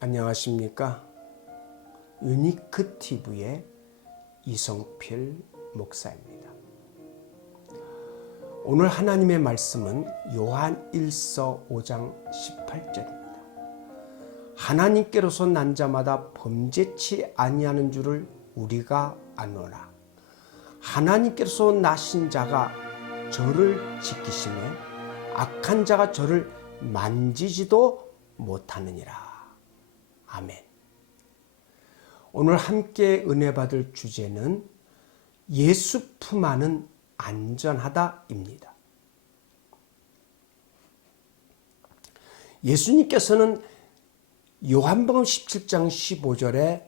안녕하십니까? 유니크 TV의 이성필 목사입니다. 오늘 하나님의 말씀은 요한 1서 5장 18절입니다. 하나님께로서 난 자마다 범죄치 아니하는 줄을 우리가 아노라. 하나님께로서 나신 자가 저를 지키심에 악한 자가 저를 만지지도 못하느니라. 아멘. 오늘 함께 은혜 받을 주제는 예수 품 안은 안전하다입니다. 예수님께서는 요한복음 17장 15절에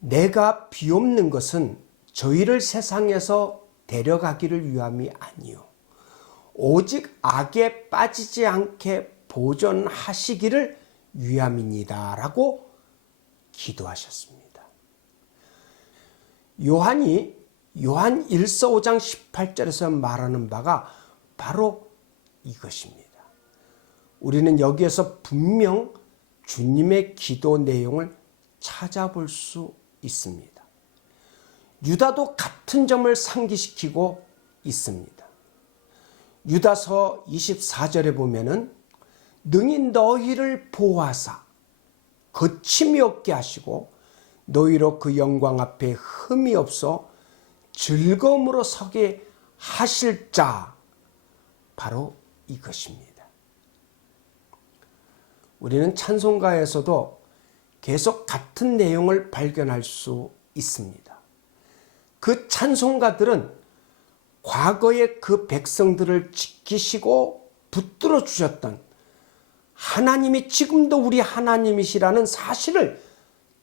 내가 비옵는 것은 저희를 세상에서 데려가기를 위함이 아니요 오직 악에 빠지지 않게 보존하시기를 위함입니다 라고 기도하셨습니다. 요한이 요한 1서 5장 18절에서 말하는 바가 바로 이것입니다. 우리는 여기에서 분명 주님의 기도 내용을 찾아볼 수 있습니다. 유다도 같은 점을 상기시키고 있습니다. 유다서 24절에 보면은 능히 너희를 보호하사 거침이 없게 하시고 너희로 그 영광 앞에 흠이 없어 즐거움으로 서게 하실 자 바로 이것입니다. 우리는 찬송가에서도 계속 같은 내용을 발견할 수 있습니다. 그 찬송가들은 과거의 그 백성들을 지키시고 붙들어 주셨던 하나님이 지금도 우리 하나님이시라는 사실을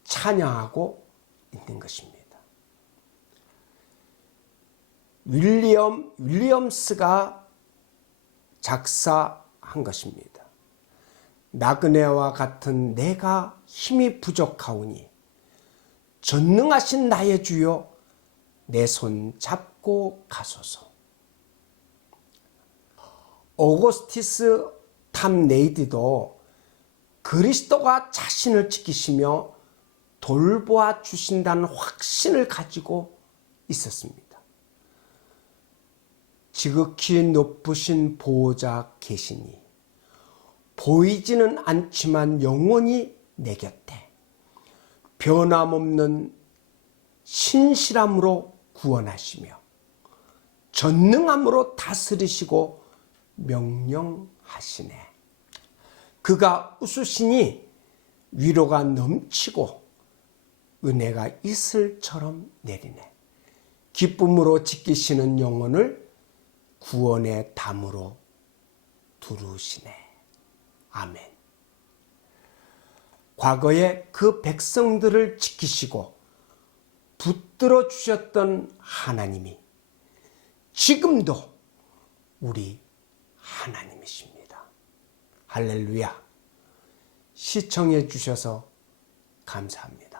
찬양하고 있는 것입니다. 윌리엄 윌리엄스가 작사한 것입니다. 나그네와 같은 내가 힘이 부족하오니 전능하신 나의 주여 내 손 잡고 가소서. 오고스티스 탐 네이디도 그리스도가 자신을 지키시며 돌보아 주신다는 확신을 가지고 있었습니다. 지극히 높으신 보호자 계시니 보이지는 않지만 영원히 내 곁에 변함없는 신실함으로 구원하시며 전능함으로 다스리시고 명령하시네. 그가 웃으시니 위로가 넘치고 은혜가 이슬처럼 내리네. 기쁨으로 지키시는 영혼을 구원의 담으로 두르시네. 아멘. 과거에 그 백성들을 지키시고 붙들어 주셨던 하나님이 지금도 우리 하나님이십니다. 할렐루야. 시청해 주셔서 감사합니다.